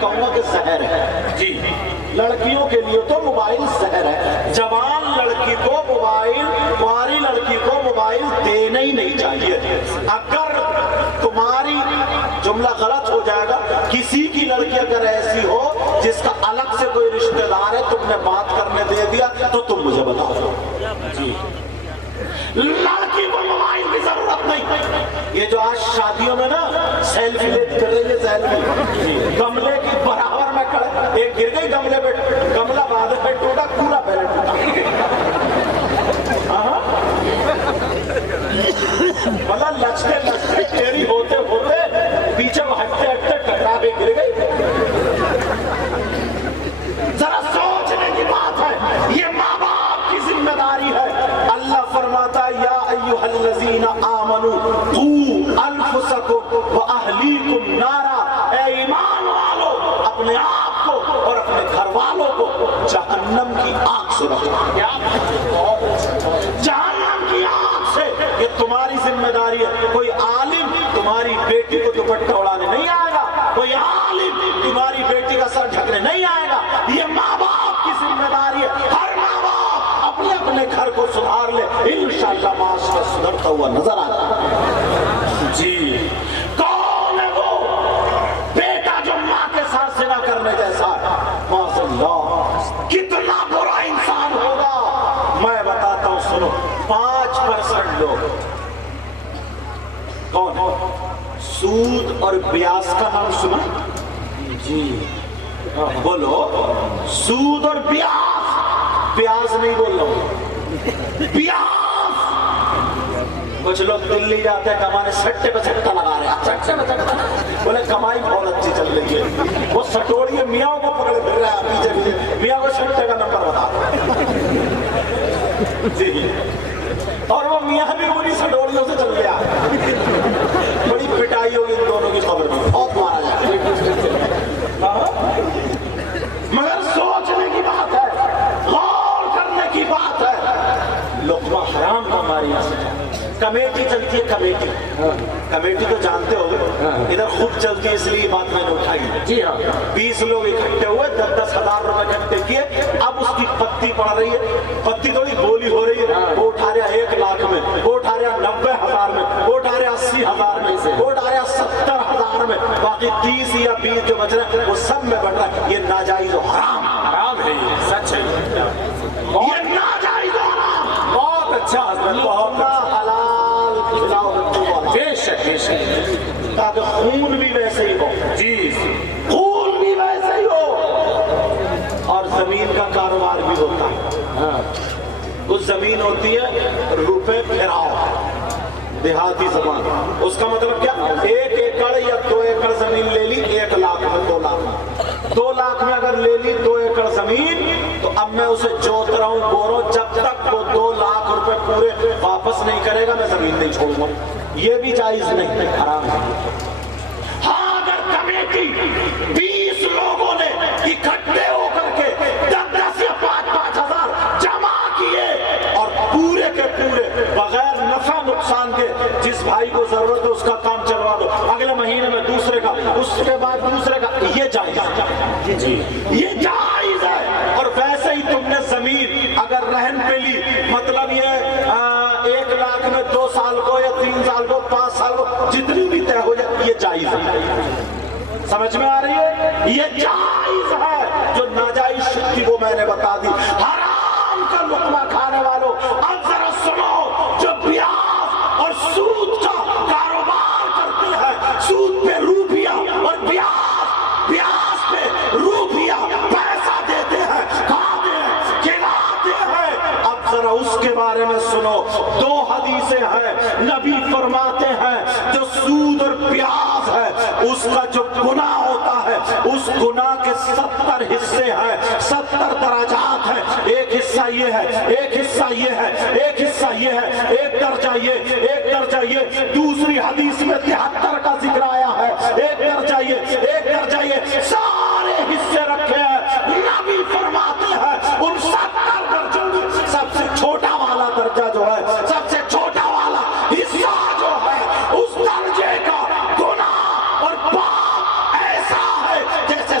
کہوں گا کہ زہر ہے جی۔ لڑکیوں کے لیے تو موبائل زہر ہے، جوان لڑکی کو موبائل، کماری لڑکی کو موبائل دینا ہی نہیں چاہیے۔ اگر تمہاری جملہ غلط ہو جائے گا، کسی کی لڑکی اگر ایسی ہو جس کا الگ سے کوئی رشتہ دار ہے، تم نے بات کرنے دے دیا تو تم مجھے بتاؤ جی۔ لڑکی کو موبائل کی ضرورت نہیں۔ یہ جو آج شادیوں میں نا سیلفی لیتے کر رہی ہے، سیلفی گملے کی برابر میں کھڑے، ایک گر گئی گملے پہ، گملہ بعد میں ٹوٹا، پورا پہلے ٹوٹا۔ مطلب لچتے لچتے تیری ہوتے ہوتے پیچھے ہٹتے ہٹتے ٹکرا کے گر گئی۔ ذرا سوچنے کی بات ہے، یہ ماں باپ کی ذمہ داری ہے۔ اللہ فرماتا ہے یا ایھا الذین آمنوا قوا انفسکم واہلیکم نارا، اے ایمان والو اپنے آپ کو اور اپنے گھر والوں کو جہنم کی آگ سے بچاؤ۔ جہنم کی آگ سے یہ تمہاری ذمہ داری ہے۔ کوئی عالم تمہاری بیٹی کو دوپٹہ اڑانے نہیں آئے گا، کوئی عالم تمہاری بیٹی کا سر ڈھکنے نہیں آئے گا، یہ ماں باپ کی ذمہ داری ہے۔ ہر ماں باپ اپنے اپنے گھر کو سدھار لے، انشاءاللہ معاشرہ سدھرتا ہوا نظر آتا ہے جی۔ کون ہے وہ بیٹا جو ماں کے ساتھ زنا کرنے جیسا ہے؟ معاذ اللہ، کتنا برا انسان ہوگا۔ میں بتاتا ہوں سنو، 5% لوگ کون ہے؟ سود اور بیاس کا نام سنا جی؟ بولو، سود اور بیاس، بیاس نہیں بول رہا ہوں، بیاس۔ کچھ لوگ دلی جاتے ہیں کمانے، سٹے پہ سٹا لگا رہے ہیں، بولے کمائی بہت اچھی چل رہی ہے۔ وہ سٹوڑیے میاں کو پکڑے پھر رہا ہے پیچھے پیچھے، میاں کو سٹے کا نمبر بتا جی، اور وہ میاں بھی انہی سٹوڑیوں سے چل گیا۔ بڑی پٹائی ہوگی ان دونوں کی خبر میں، بہت مارا جائے۔ مگر سوچنے کی بات ہے، غور کرنے کی بات ہے۔ لقمہ حرام ہماری کمیٹی چلتی ہے، کمیٹی، کمیٹی تو جانتے ہو گے، ادھر خود چلتی ہے، اس لیے بات میں نے اٹھائی جی ہاں۔ 20 لوگ اکٹھے ہوئے، 10-10 ہزار روپے اکٹھے کیے، اب اس کی پتی پڑ رہی ہے، پتی تھوڑی گولی ہو رہی ہے، وہ اٹھا رہا 1 لاکھ میں، وہ اٹھا رہا 90,000 میں، وہ اٹھا رہا 80,000 میں، وہ اٹھا رہا 70,000 میں، باقی 30 یا 20 جو بچ رہے ہیں وہ سب میں بڑھ رہا ہے۔ یہ ناجائز و حرام، حرام ہے، یہ سچ ہے، یہ ناجائز و حرام۔ بہت اچھا حضرت، بہت حلال کھلاؤ بے شک بے شک، تاکہ خون بھی ویسے ہی ہو جی، خون بھی ویسے ہی ہو، اور زمین کا کاروبار بھی ہوتا ہے۔ کچھ زمین ہوتی ہے روپے پھراؤ، دیہاتی زبان، اس کا مطلب کیا؟ 1 ایکڑ یا 2 ایکڑ زمین لے لی، 1 لاکھ میں 2 لاکھ، 2 لاکھ میں اگر لے لی 2 ایکڑ زمین، تو اب میں اسے جوت رہا ہوں، بو رہا ہوں، جب تک وہ 2 لاکھ روپے پورے واپس نہیں کرے گا میں زمین نہیں چھوڑوں گا۔ یہ بھی جائز نہیں، حرام ہے۔ ہاں اگر کمیٹی 20 لوگوں نے اکٹھے ہو کر کے 10-10 یا 5-5 ہزار جمع کیے اور پورے کے پورے بغیر نفع نقصان کے، جس بھائی کو ضرورت ہے اس کا کام چلوا دو، اگلے مہینے میں دوسرے کا، اس کے بعد دوسرے کا، یہ جائز ہے جی، یہ جائز ہے۔ اور ویسے ہی تم نے زمین اگر رہن پہ لی، مطلب یہ 1 لاکھ میں 2 سال کو یا 3 سال کو 5 سال کو جتنی بھی طے ہو جائے، یہ جائز ہے۔ سمجھ میں آ رہی ہے؟ یہ جائز ہے۔ جو ناجائز شد تھی وہ میں نے بتا دی۔ حرام کا لقمہ کھانے والوں، اب ذرا سنو، جو بیاس اور سود کا کاروبار کرتے ہیں، سود پہ روپیہ اور بیاس پہ روپیہ پیسہ دیتے ہیں، کھاتے ہیں، کھلاتے ہیں، اب ذرا اس کے بارے میں سنو۔ 2 حدیثیں ہیں، نبی فرماتے ہیں جو سود اور بیاس ہے اس کا جو گناہ ہوتا ہے، اس گناہ کے 70 حصے ہیں، 70 درجات ہیں۔ ایک حصہ یہ ہے، ایک حصہ یہ ہے، ایک حصہ یہ ہے، ایک درجہ یہ، ایک درجہ یہ۔ دوسری حدیث میں 73 کا ذکر آیا ہے، ایک درجہ یہ، ایک درجہ یہ، سارے حصے رکھے ہیں۔ نبی فرماتے ہیں ان 70 درجوں میں سب سے چھوٹا والا درجہ جو ہے، سب سے چھوٹا والا حصہ جو ہے، اس درجے کا گناہ اور پاپ ایسا ہے جیسے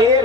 1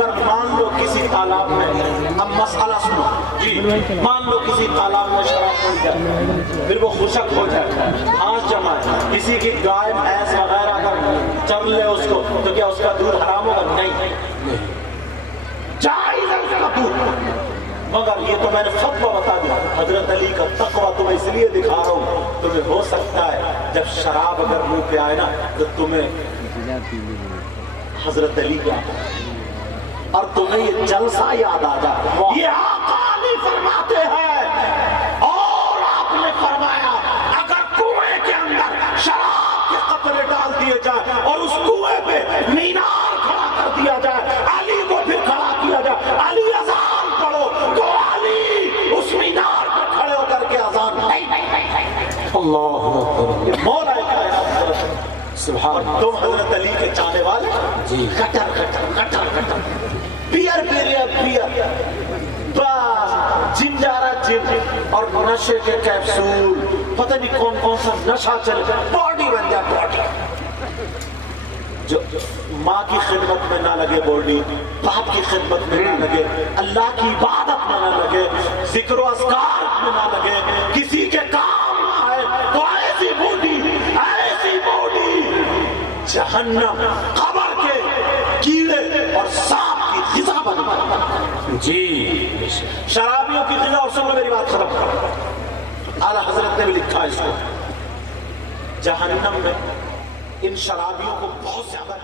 اگر مان لو کسی تالاب میں، اب مسئلہ سنو جی، مان لو کسی تالاب میں شراب بن جائے، پھر وہ خشک ہو جائے، گھاس جمع ہے، کسی کی گائے بھینس وغیرہ اگر چر لے اس کو تو کیا اس کا دودھ حرام ہوگا؟ نہیں، جائز ہے اس کا دودھ، مگر یہ تو میں نے فتویٰ بتا دیا۔ حضرت علی کا تقویٰ تمہیں اس لیے دکھا رہا ہوں، تمہیں ہو سکتا ہے جب شراب اگر منہ پہ آئے نا تو تمہیں حضرت علی کا اور تمہیں یہ جلسہ یاد آ جائے۔ یہ آقا علی فرماتے ہیں، اور آپ نے فرمایا اگر کنویں کے اندر شراب کے قطرے ڈال دیے جائیں اور اس کنویں پہ مینار کھڑا کر دیا جائے، علی کو پھر کھڑا کیا جائے، علی اذان پڑھو تو علی اس مینار پر کھڑے ہو کر کے اذان اللہ اکبر، یہ مولا کا ہے سبحان۔ تم حضرت علی کے چاہنے والے جی، کٹر کٹر کٹر کٹر بیئر پی رہے بیئر، بس جم جا رہا جم، اور نشے کے کیپسول، پتہ نہیں کون کون سا نشہ چل گیا، باڈی بن جائے باڈی، جو ماں کی خدمت میں نہ لگے باڈی، باپ کی خدمت میں نہ لگے، اللہ کی عبادت میں نہ لگے، ذکر و اذکار میں نہ لگے، کسی کے کام نہ آئے، تو ایسی باڈی جہنم قبر کے کیڑے اور سانپ کی غذا بن گئی جی، شرابیوں کی غذا۔ اور سنو میری بات ختم کرو، اعلیٰ حضرت نے بھی لکھا اس کو، جہنم میں ان شرابیوں کو بہت زیادہ